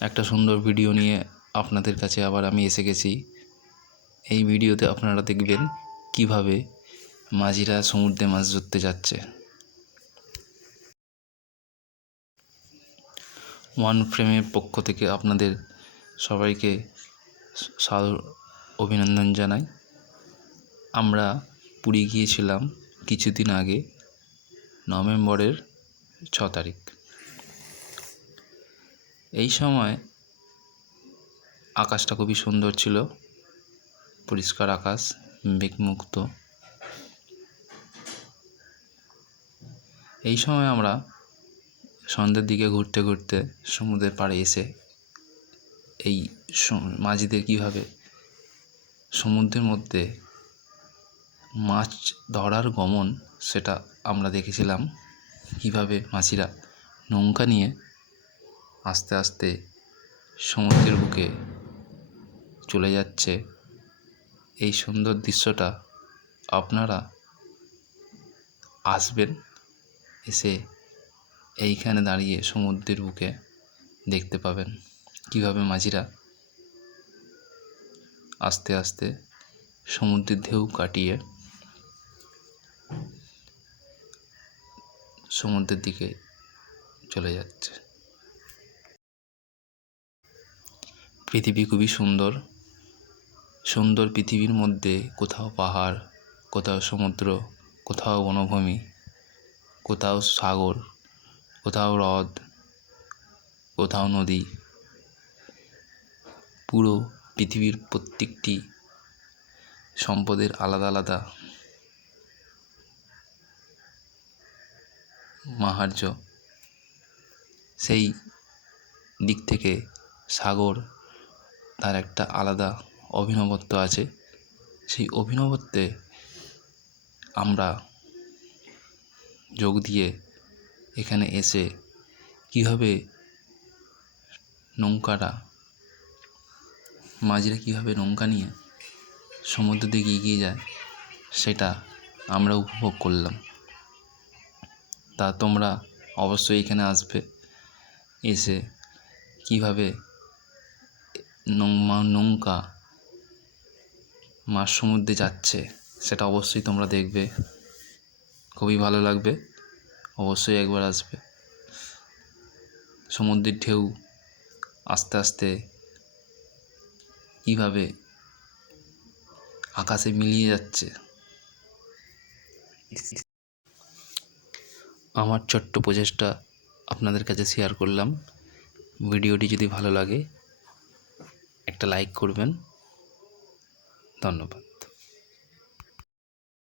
একটা সুন্দর ভিডিও নিয়ে আপনাদের কাছে আবার আমি এসে গেছি। এই ভিডিওতে আপনারা দেখবেন কীভাবে মাঝিরা সমুদ্রে মাছ ধরতে যাচ্ছে। ওয়ান ফ্রেমের পক্ষ থেকে আপনাদের সবাইকে সাদর অভিনন্দন জানাই। আমরা পুরী গিয়েছিলাম কিছুদিন আগে, নভেম্বরের ছ তারিখ। এই সময় আকাশটা খুবই সুন্দর ছিল। পরিষ্কার আকাশ মেঘমুক্ত এই সময় আমরা সন্ধ্যের দিকে ঘুরতে ঘুরতে সমুদ্রের পাড়ে এসে এই মাঝিদের কীভাবে সমুদ্রের মধ্যে মাছ ধরার গমন সেটা আমরা দেখেছিলাম। কীভাবে মাঝিরা নৌকা নিয়ে আস্তে আস্তে সমুদ্রের বুকে চলে যাচ্ছে। এই সুন্দর দৃশ্যটা আপনারা আসবেন এসে এইখানে দাঁড়িয়ে সমুদ্রের বুকে দেখতে পাবেন। কীভাবে মাঝিরা আস্তে আস্তে সমুদ্রের ঢেউ কাটিয়ে সমুদ্রের দিকে চলে যাচ্ছে। পৃথিবী খুবই সুন্দর। সুন্দর পৃথিবীর মধ্যে কোথাও পাহাড়, কোথাও সমুদ্র, কোথাও বনভূমি, কোথাও সাগর, কোথাও হ্রদ, কোথাও নদী। পুরো পৃথিবীর প্রত্যেকটি সম্পদের আলাদা আলাদা মাহার্য। সেই দিক থেকে সাগর তার একটা আলাদা অভিনবত্ব আছে। সেই অভিনবত্বে আমরা যোগ দিয়ে এখানে এসে কীভাবে নৌকাটা, মাঝিরা কীভাবে নৌকা নিয়ে সমুদ্রের দিকে এগিয়ে যায়, সেটা আমরা উপভোগ করলাম। তা তোমরা অবশ্যই এখানে আসবে। এসে কীভাবে নৌকা মাঝ সমুদ্রে যাচ্ছে, সেটা অবশ্যই তোমরা দেখবে। খুবই ভালো লাগবে, অবশ্যই একবার আসবে। সমুদ্রের ঢেউ আস্তে আস্তে কীভাবে আকাশে মিলিয়ে যাচ্ছে? আমার ছোট্ট প্রচেষ্টা আপনাদের কাছে শেয়ার করলাম। ভিডিওটি যদি ভালো লাগে একটা লাইক করবেন। ধন্যবাদ।